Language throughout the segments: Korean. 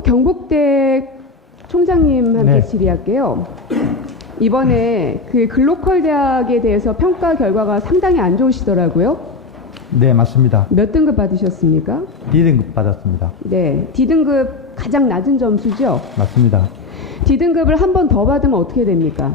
경북대 총장님한테 네. 질의할게요. 이번에 그 글로컬 대학에 대해서 평가 결과가 상당히 안 좋으시더라고요. 네, 맞습니다. 몇 등급 받으셨습니까? D등급 받았습니다. 네, D등급 가장 낮은 점수죠? 맞습니다. D등급을 한 번 더 받으면 어떻게 됩니까?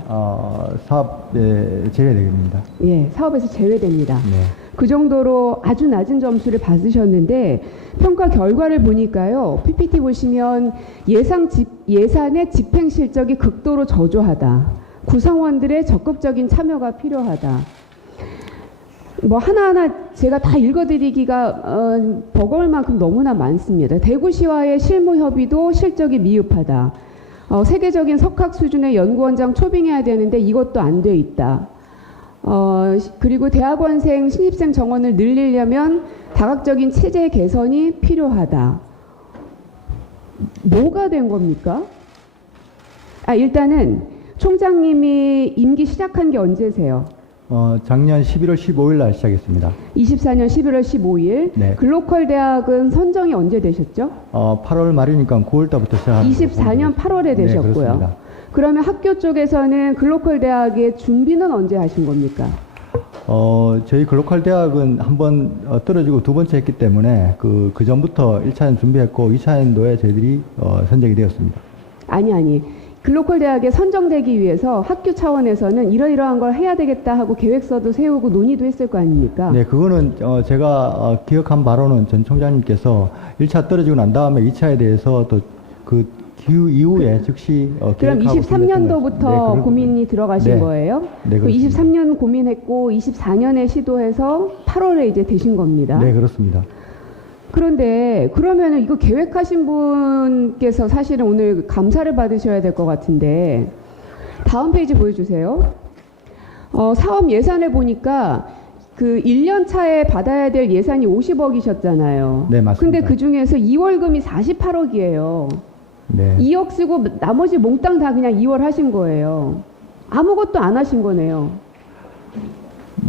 사업에 제외됩니다. 예, 사업에서 제외됩니다. 네. 그 정도로 아주 낮은 점수를 받으셨는데 평가 결과를 보니까요. PPT 보시면 예산의 집행 실적이 극도로 저조하다. 구성원들의 적극적인 참여가 필요하다. 뭐 하나하나 제가 다 읽어드리기가 버거울 만큼 너무나 많습니다. 대구시와의 실무 협의도 실적이 미흡하다. 세계적인 석학 수준의 연구원장 초빙해야 되는데 이것도 안 돼 있다. 그리고 대학원생, 신입생 정원을 늘리려면 다각적인 체제 개선이 필요하다. 뭐가 된 겁니까? 일단은 총장님이 임기 시작한 게 언제세요? 작년 11월 15일 날 시작했습니다. 24년 11월 15일. 네. 글로컬 대학은 선정이 언제 되셨죠? 8월 말이니까 9월 달부터 시작합니다. 24년 8월에 되셨고요. 네, 그렇습니다. 그러면 학교 쪽에서는 글로컬 대학의 준비는 언제 하신 겁니까? 저희 글로컬 대학은 한번 떨어지고 두 번째 했기 때문에 그 전부터 1차년 준비했고 2차년도에 저희들이 선정이 되었습니다. 아니. 글로컬 대학에 선정되기 위해서 학교 차원에서는 이러이러한 걸 해야 되겠다 하고 계획서도 세우고 논의도 했을 거 아닙니까? 네, 그거는 제가 기억한 바로는 전 총장님께서 1차 떨어지고 난 다음에 2차에 대해서 또 그 이후에 즉시 그럼 23년도부터 네, 고민이 들어가신 네. 거예요? 네, 그 그렇습니다. 23년 고민했고 24년에 시도해서 8월에 이제 되신 겁니다. 네, 그렇습니다. 그런데 그러면은 이거 계획하신 분께서 사실은 오늘 감사를 받으셔야 될 것 같은데 다음 페이지 보여주세요. 사업 예산을 보니까 그 1년 차에 받아야 될 예산이 50억이셨잖아요. 네, 맞습니다. 근데 그 중에서 2월금이 48억이에요. 네. 2억 쓰고 나머지 몽땅 다 그냥 2월 하신 거예요. 아무것도 안 하신 거네요.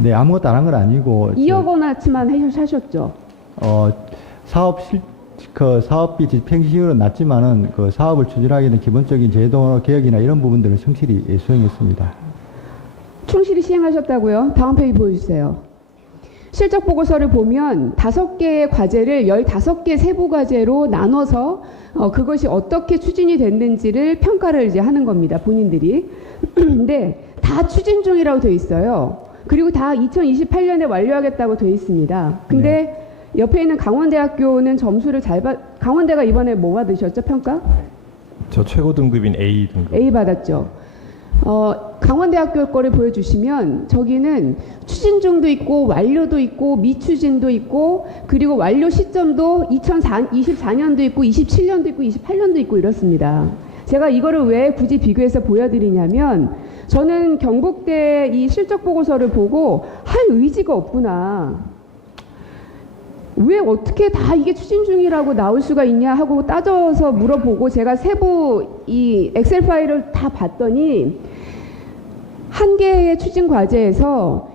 네, 아무것도 안 한 건 아니고 2억 원어치만 하셨죠. 사업비 집행 시율은 낮지만은 그 사업을 추진하기 위한 기본적인 제도 개혁이나 이런 부분들을 성실히 수행했습니다. 충실히 시행하셨다고요? 다음 페이지 보여주세요. 실적 보고서를 보면 5개의 과제를 15개 세부 과제로 나눠서 그것이 어떻게 추진이 됐는지를 평가를 이제 하는 겁니다. 본인들이. 근데 다 추진 중이라고 돼 있어요. 그리고 다 2028년에 완료하겠다고 돼 있습니다. 근데 옆에 있는 강원대학교는 점수를 강원대가 이번에 뭐 받으셨죠? 평가? 저 최고 등급인 A 등급. A 받았죠. 강원대학교 거를 보여주시면 저기는 추진 중도 있고 완료도 있고 미추진도 있고 그리고 완료 시점도 2024년도 있고 27년도 있고 28년도 있고 이렇습니다. 제가 이거를 왜 굳이 비교해서 보여드리냐면 저는 경북대 이 실적 보고서를 보고 할 의지가 없구나. 왜 어떻게 다 이게 추진 중이라고 나올 수가 있냐 하고 따져서 물어보고 제가 세부 이 엑셀 파일을 다 봤더니 한 개의 추진 과제에서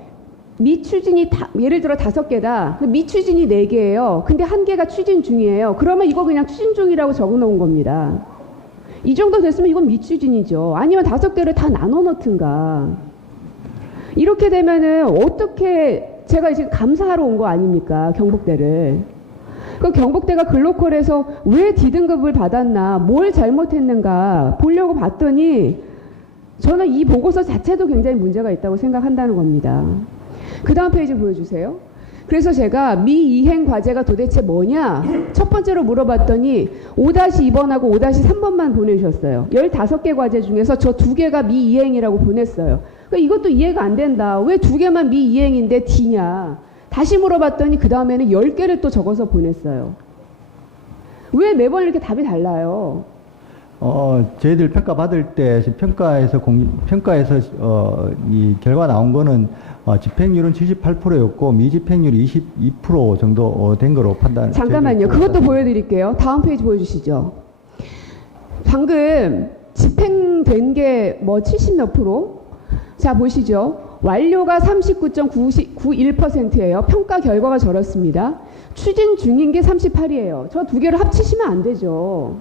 미추진이 예를 들어 5개다. 미추진이 4개예요. 근데 한 개가 추진 중이에요. 그러면 이거 그냥 추진 중이라고 적어 놓은 겁니다. 이 정도 됐으면 이건 미추진이죠. 아니면 5개를 다 나눠 놓든가. 이렇게 되면은 어떻게 제가 지금 감사하러 온 거 아닙니까? 경북대를. 그 경북대가 글로컬에서 왜 D등급을 받았나, 뭘 잘못했는가 보려고 봤더니 저는 이 보고서 자체도 굉장히 문제가 있다고 생각한다는 겁니다. 그 다음 페이지 보여주세요. 그래서 제가 미이행 과제가 도대체 뭐냐? 첫 번째로 물어봤더니 5-2번하고 5-3번만 보내주셨어요. 15개 과제 중에서 저 2개가 미이행이라고 보냈어요. 그러니까 이것도 이해가 안 된다. 왜 2개만 미이행인데 D냐? 다시 물어봤더니 그 다음에는 10개를 또 적어서 보냈어요. 왜 매번 이렇게 답이 달라요? 저희들 평가 받을 때 평가에서 이 결과 나온 거는 집행률은 78%였고 미집행률이 22% 정도 된 거로 판단. 잠깐만요. 그것도 보여드릴게요. 다음 페이지 보여주시죠. 방금 집행된 게 뭐 70몇 프로? 자 보시죠. 완료가 39.91%예요. 평가 결과가 저렇습니다. 추진 중인 게 38이에요. 저 2개를 합치시면 안 되죠.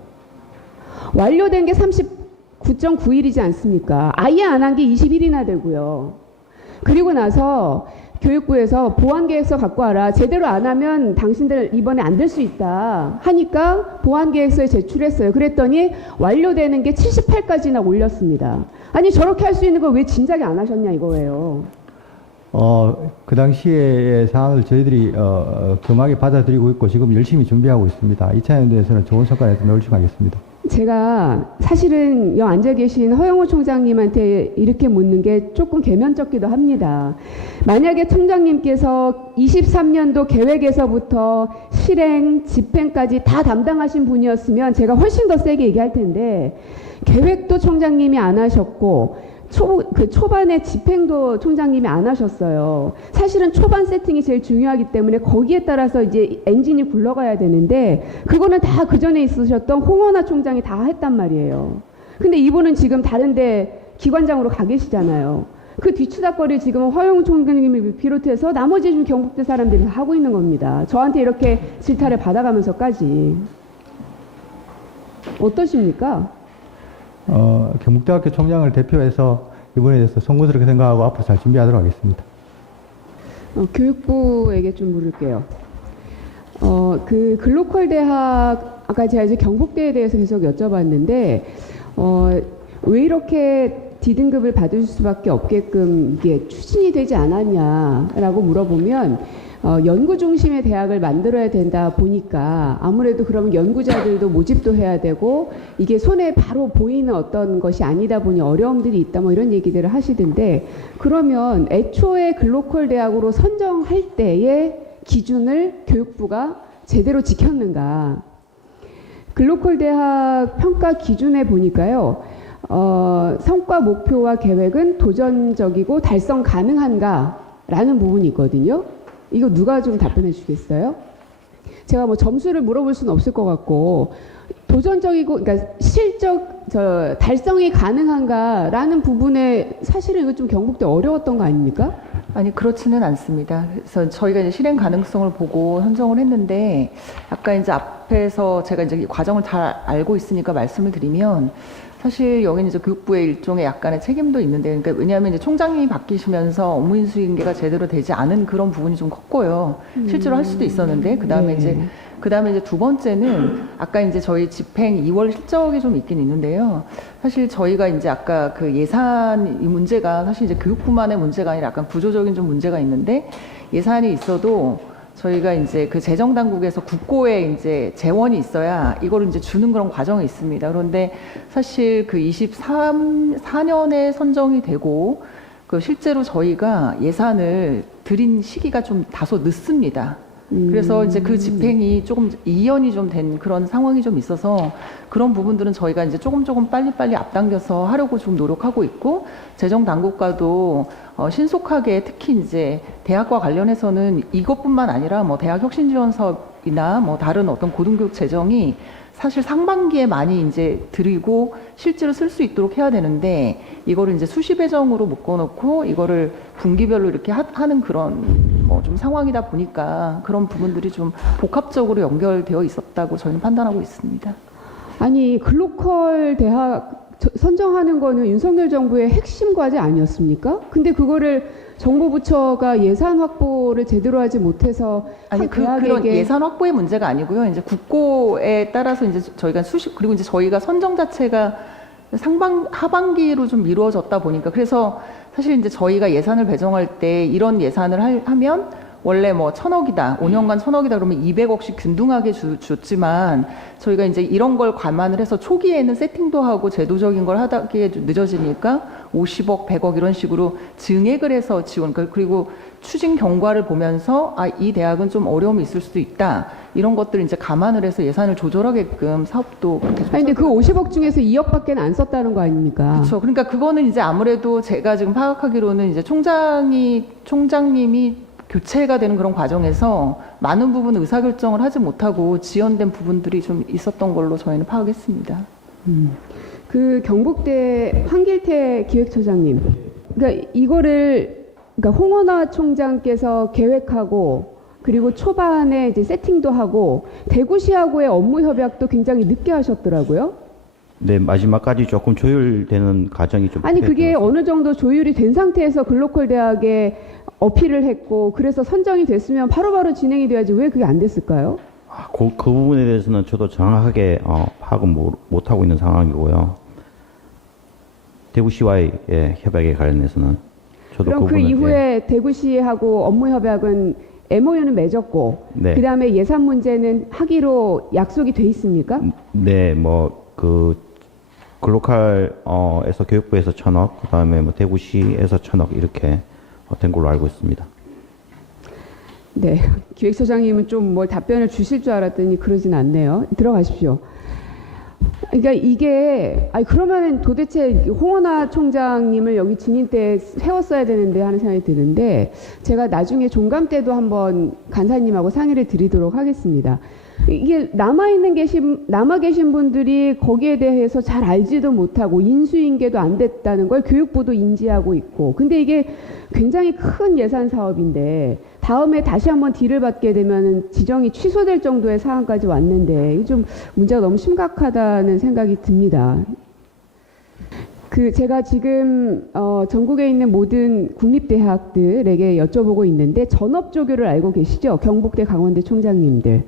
완료된 게 39.9일이지 않습니까? 아예 안 한 게 20일이나 되고요. 그리고 나서 교육부에서 보완계획서 갖고 와라. 제대로 안 하면 당신들 이번에 안 될 수 있다 하니까 보완계획서에 제출했어요. 그랬더니 완료되는 게 78까지나 올렸습니다. 아니 저렇게 할 수 있는 걸 왜 진작에 안 하셨냐 이거예요. 그 당시의 상황을 저희들이 겸하게 받아들이고 있고 지금 열심히 준비하고 있습니다. 2차연도에서는 좋은 성과 내서 노력하겠습니다. 제가 사실은 여 앉아 계신 허영우 총장님한테 이렇게 묻는 게 조금 개면적기도 합니다. 만약에 총장님께서 23년도 계획에서부터 실행, 집행까지 다 담당하신 분이었으면 제가 훨씬 더 세게 얘기할 텐데 계획도 총장님이 안 하셨고 초반에 집행도 총장님이 안 하셨어요. 사실은 초반 세팅이 제일 중요하기 때문에 거기에 따라서 이제 엔진이 굴러가야 되는데 그거는 다 그 전에 있으셨던 홍원하 총장이 다 했단 말이에요. 근데 이분은 지금 다른데 기관장으로 가 계시잖아요. 그 뒤치다거리 지금 허영 총장님을 비롯해서 나머지 좀 경북대 사람들이 하고 있는 겁니다. 저한테 이렇게 질타를 받아가면서까지. 어떠십니까? 경북대학교 총장을 대표해서 이번에 대해서 송구스럽게 생각하고 앞으로 잘 준비하도록 하겠습니다. 교육부에게 좀 물을게요. 그 글로컬 대학 아까 제가 이제 경북대에 대해서 계속 여쭤봤는데 왜 이렇게 D등급을 받을 수밖에 없게끔 이게 추진이 되지 않았냐라고 물어보면 연구 중심의 대학을 만들어야 된다 보니까 아무래도 그러면 연구자들도 모집도 해야 되고 이게 손에 바로 보이는 어떤 것이 아니다 보니 어려움들이 있다 뭐 이런 얘기들을 하시던데 그러면 애초에 글로컬 대학으로 선정할 때의 기준을 교육부가 제대로 지켰는가? 글로컬 대학 평가 기준에 보니까요. 성과 목표와 계획은 도전적이고 달성 가능한가라는 부분이 있거든요. 이거 누가 좀 답변해 주겠어요? 제가 뭐 점수를 물어볼 수는 없을 것 같고 도전적이고 그러니까 달성이 가능한가라는 부분에 사실은 이거 좀 경북대 어려웠던 거 아닙니까? 아니 그렇지는 않습니다. 그래서 저희가 이제 실행 가능성을 보고 선정을 했는데 아까 이제 앞에서 제가 이제 이 과정을 잘 알고 있으니까 말씀을 드리면 사실 여기는 이제 교육부의 일종의 약간의 책임도 있는데 그러니까 왜냐하면 이제 총장님이 바뀌시면서 업무 인수인계가 제대로 되지 않은 그런 부분이 좀 컸고요. 실제로 할 수도 있었는데 그다음에 이제 두 번째는 아까 이제 저희 집행 2월 실적이 좀 있긴 있는데요. 사실 저희가 이제 아까 그 예산 이 문제가 사실 이제 교육부만의 문제가 아니라 약간 구조적인 좀 문제가 있는데 예산이 있어도 저희가 이제 그 재정당국에서 국고에 이제 재원이 있어야 이거를 이제 주는 그런 과정이 있습니다. 그런데 사실 그 24년에 선정이 되고 그 실제로 저희가 예산을 드린 시기가 좀 다소 늦습니다. 그래서 이제 그 집행이 조금 이연이 좀 된 그런 상황이 좀 있어서 그런 부분들은 저희가 이제 조금 빨리빨리 앞당겨서 하려고 좀 노력하고 있고 재정 당국과도 신속하게 특히 이제 대학과 관련해서는 이것뿐만 아니라 뭐 대학 혁신 지원 사업이나 뭐 다른 어떤 고등교육 재정이 사실 상반기에 많이 이제 드리고 실제로 쓸 수 있도록 해야 되는데 이거를 이제 수시 배정으로 묶어놓고 이거를 분기별로 이렇게 하는 그런 뭐 좀 상황이다 보니까 그런 부분들이 좀 복합적으로 연결되어 있었다고 저희는 판단하고 있습니다. 아니 글로컬 대학 선정하는 거는 윤석열 정부의 핵심 과제 아니었습니까? 근데 그거를 정부 부처가 예산 확보를 제대로 하지 못해서 아니 그런 예산 확보의 문제가 아니고요. 이제 국고에 따라서 이제 저희가 그리고 이제 저희가 선정 자체가 하반기로 좀 미루어졌다 보니까 그래서 사실 이제 저희가 예산을 배정할 때 이런 예산을 하면 원래 뭐 1,000억이다, 5년간 1,000억이다 그러면 200억씩 균등하게 줬지만 저희가 이제 이런 걸 감안을 해서 초기에는 세팅도 하고 제도적인 걸 하기에 늦어지니까 50억, 100억 이런 식으로 증액을 해서 지원, 그리고 추진 경과를 보면서 이 대학은 좀 어려움이 있을 수도 있다. 이런 것들을 이제 감안을 해서 예산을 조절하게끔 사업도. 아니, 근데 그 50억 중에서 2억밖에 안 썼다는 거 아닙니까? 그렇죠. 그러니까 그거는 이제 아무래도 제가 지금 파악하기로는 이제 총장님이 교체가 되는 그런 과정에서 많은 부분 의사결정을 하지 못하고 지연된 부분들이 좀 있었던 걸로 저희는 파악했습니다. 그 경북대 황길태 기획처장님, 그러니까 그러니까 홍원하 총장께서 계획하고 그리고 초반에 이제 세팅도 하고 대구시하고의 업무 협약도 굉장히 늦게 하셨더라고요. 네, 마지막까지 조금 조율되는 과정이 좀 아니 그게 필요해서. 어느 정도 조율이 된 상태에서 글로컬 대학에 어필을 했고 그래서 선정이 됐으면 바로바로 진행이 돼야지 왜 그게 안 됐을까요? 그 부분에 대해서는 저도 정확하게 파악은 못하고 있는 상황이고요. 대구시와의 협약에 관련해서는 저도 그럼 그 부분을, 이후에 대구시하고 업무 협약은 MOU는 맺었고 네. 그다음에 예산 문제는 하기로 약속이 돼 있습니까? 네, 뭐 그 글로컬에서 교육부에서 1,000억, 그다음에 뭐 대구시에서 1,000억 이렇게 된 걸로 알고 있습니다. 네, 기획처장님은 좀 뭘 답변을 주실 줄 알았더니 그러진 않네요. 들어가십시오. 그러니까 이게 아니 그러면 도대체 홍원하 총장님을 여기 진임 때 세웠어야 되는데 하는 생각이 드는데 제가 나중에 종감 때도 한번 간사님하고 상의를 드리도록 하겠습니다. 이게 남아 계신 분들이 거기에 대해서 잘 알지도 못하고 인수인계도 안 됐다는 걸 교육부도 인지하고 있고 근데 이게 굉장히 큰 예산 사업인데 다음에 다시 한번 딜을 받게 되면 지정이 취소될 정도의 상황까지 왔는데 이게 좀 문제가 너무 심각하다는 생각이 듭니다. 제가 지금 전국에 있는 모든 국립대학들에게 여쭤보고 있는데 전업조교를 알고 계시죠? 경북대, 강원대 총장님들.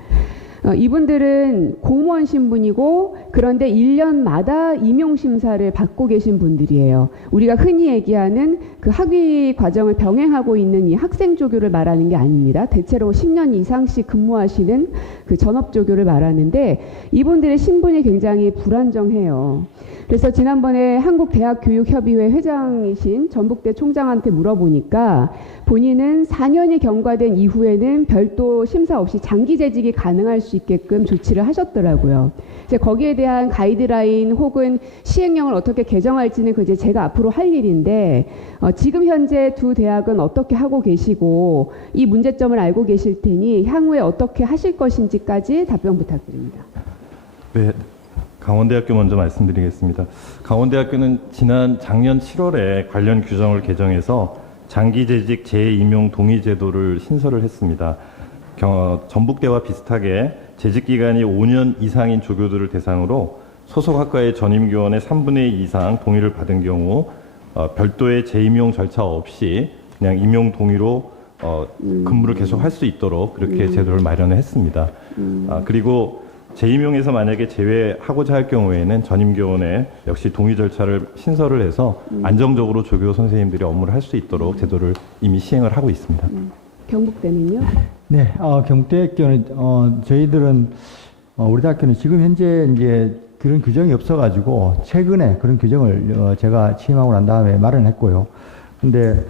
이분들은 공무원 신분이고 그런데 1년마다 임용심사를 받고 계신 분들이에요. 우리가 흔히 얘기하는 그 학위 과정을 병행하고 있는 이 학생조교를 말하는 게 아닙니다. 대체로 10년 이상씩 근무하시는 그 전업조교를 말하는데 이분들의 신분이 굉장히 불안정해요. 그래서 지난번에 한국대학교육협의회 회장이신 전북대 총장한테 물어보니까 본인은 4년이 경과된 이후에는 별도 심사 없이 장기 재직이 가능할 수 있게끔 조치를 하셨더라고요. 이제 거기에 대한 가이드라인 혹은 시행령을 어떻게 개정할지는 이제 제가 앞으로 할 일인데 지금 현재 두 대학은 어떻게 하고 계시고 이 문제점을 알고 계실 테니 향후에 어떻게 하실 것인지까지 답변 부탁드립니다. 네, 강원대학교 먼저 말씀드리겠습니다. 강원대학교는 작년 7월에 관련 규정을 개정해서 장기재직 재임용 동의 제도를 신설을 했습니다. 전북대와 비슷하게 재직기간이 5년 이상인 조교들을 대상으로 소속 학과의 전임교원의 3분의 2 이상 동의를 받은 경우 별도의 재임용 절차 없이 그냥 임용 동의로 근무를 계속 할 수 있도록 그렇게 제도를 마련을 했습니다. 그리고 재임용에서 만약에 제외하고자 할 경우에는 전임교원의 역시 동의 절차를 신설을 해서 안정적으로 조교 선생님들이 업무를 할 수 있도록 제도를 이미 시행을 하고 있습니다. 경북대는요? 네, 경북대학교는 저희들은 우리 대학교는 지금 현재 이제 그런 규정이 없어가지고 최근에 그런 규정을 제가 취임하고 난 다음에 마련했고요. 근데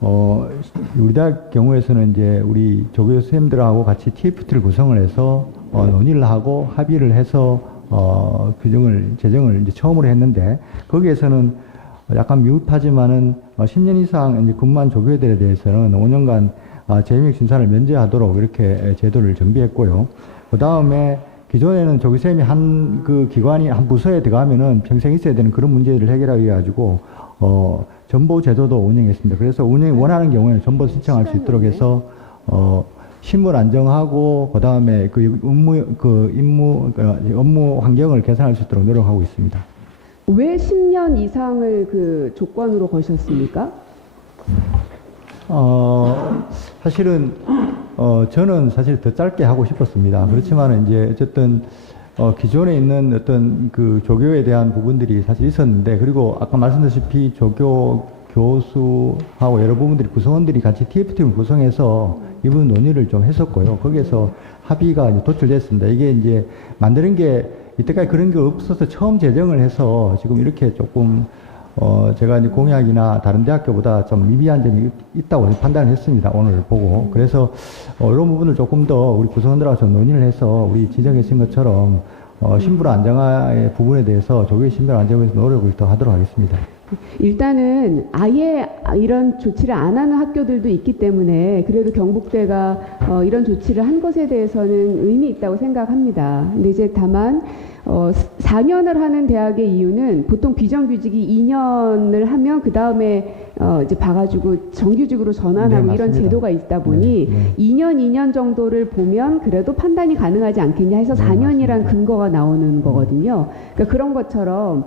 우리 대학 경우에서는 이제 우리 조교 선생님들하고 같이 TFT를 구성을 해서 논의를 하고 합의를 해서 제정을 이제 처음으로 했는데 거기에서는 약간 미흡하지만은 10년 이상 이제 근무한 조교들에 대해서는 5년간 재임용 심사를 면제하도록 이렇게 제도를 정비했고요. 그 다음에 기존에는 조교쌤이 한 그 기관이 한 부서에 들어가면은 평생 있어야 되는 그런 문제를 해결하기 위해 가지고 전보 제도도 운영했습니다. 그래서 원하는 경우에는 전보 신청할 수 있도록 해서 신분 안정하고 그 다음에 업무 환경을 개선할 수 있도록 노력하고 있습니다. 왜 10년 이상을 그 조건으로 거셨습니까? 사실은 저는 사실 더 짧게 하고 싶었습니다. 그렇지만 이제 어쨌든 기존에 있는 어떤 그 조교에 대한 부분들이 사실 있었는데 그리고 아까 말씀드렸다시피 조교 교수하고 여러 부분들이 구성원들이 같이 TF팀을 구성해서 이 부분 논의를 좀 했었고요. 거기에서 합의가 이제 도출됐습니다. 이게 이제 만드는 게 이때까지 그런 게 없어서 처음 제정을 해서 지금 이렇게 조금 제가 이제 공약이나 다른 대학교보다 좀 미비한 점이 있다고 판단을 했습니다. 오늘 보고. 그래서 이런 부분을 조금 더 우리 구성원들하고 좀 논의를 해서 우리 지적하신 것처럼 신분 안정화의 부분에 대해서 조교의 신분 안정화에 대해서 노력을 더 하도록 하겠습니다. 일단은 아예 이런 조치를 안 하는 학교들도 있기 때문에 그래도 경북대가 이런 조치를 한 것에 대해서는 의미 있다고 생각합니다. 근데 이제 다만 4년을 하는 대학의 이유는 보통 비정규직이 2년을 하면 그 다음에 이제 봐가지고 정규직으로 전환하고 네, 이런 맞습니다. 제도가 있다 보니 네, 2년 정도를 보면 그래도 판단이 가능하지 않겠냐 해서 네, 4년이란 맞습니다. 근거가 나오는 거거든요. 그러니까 그런 것처럼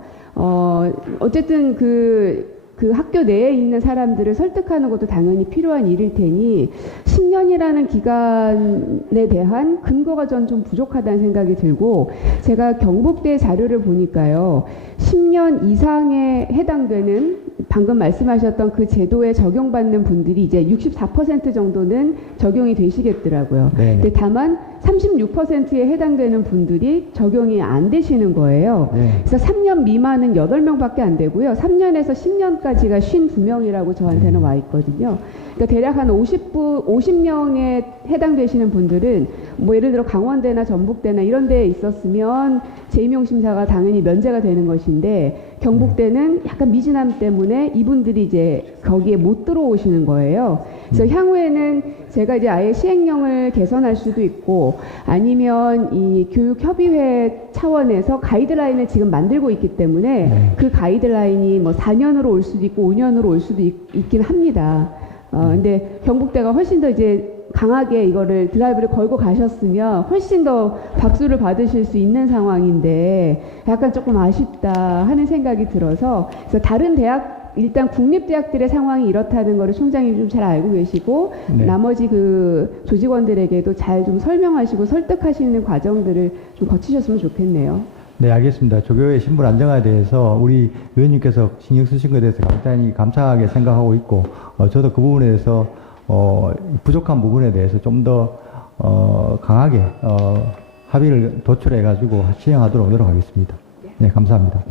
어쨌든 그 학교 내에 있는 사람들을 설득하는 것도 당연히 필요한 일일 테니 10년이라는 기간에 대한 근거가 전 좀 부족하다는 생각이 들고 제가 경북대 자료를 보니까요. 10년 이상에 해당되는 방금 말씀하셨던 그 제도에 적용받는 분들이 이제 64% 정도는 적용이 되시겠더라고요. 네, 근데 다만 36%에 해당되는 분들이 적용이 안 되시는 거예요. 네. 그래서 3년 미만은 8명밖에 안 되고요. 3년에서 10년까지가 52명이라고 저한테는 와 있거든요. 그러니까 대략 한 50명에 해당되시는 분들은 뭐 예를 들어 강원대나 전북대나 이런 데에 있었으면 재임용 심사가 당연히 면제가 되는 것인데 경북대는 약간 미진함 때문에 이분들이 이제 거기에 못 들어오시는 거예요. 그래서 향후에는 제가 이제 아예 시행령을 개선할 수도 있고 아니면 이 교육협의회 차원에서 가이드라인을 지금 만들고 있기 때문에 네. 그 가이드라인이 뭐 4년으로 올 수도 있고 5년으로 올 수도 있긴 합니다. 근데 경북대가 훨씬 더 이제 강하게 이거를 드라이브를 걸고 가셨으면 훨씬 더 박수를 받으실 수 있는 상황인데 약간 조금 아쉽다 하는 생각이 들어서 그래서 다른 대학 일단 국립대학들의 상황이 이렇다는 거를 총장님 좀 잘 알고 계시고 네. 나머지 그 조직원들에게도 잘 좀 설명하시고 설득하시는 과정들을 좀 거치셨으면 좋겠네요. 네, 알겠습니다. 조교의 신분 안정화에 대해서 우리 의원님께서 신경 쓰신 것에 대해서 굉장히 감사하게 생각하고 있고, 저도 그 부분에 대해서, 부족한 부분에 대해서 좀 더, 강하게, 합의를 도출해가지고 시행하도록 노력하겠습니다. 네, 감사합니다.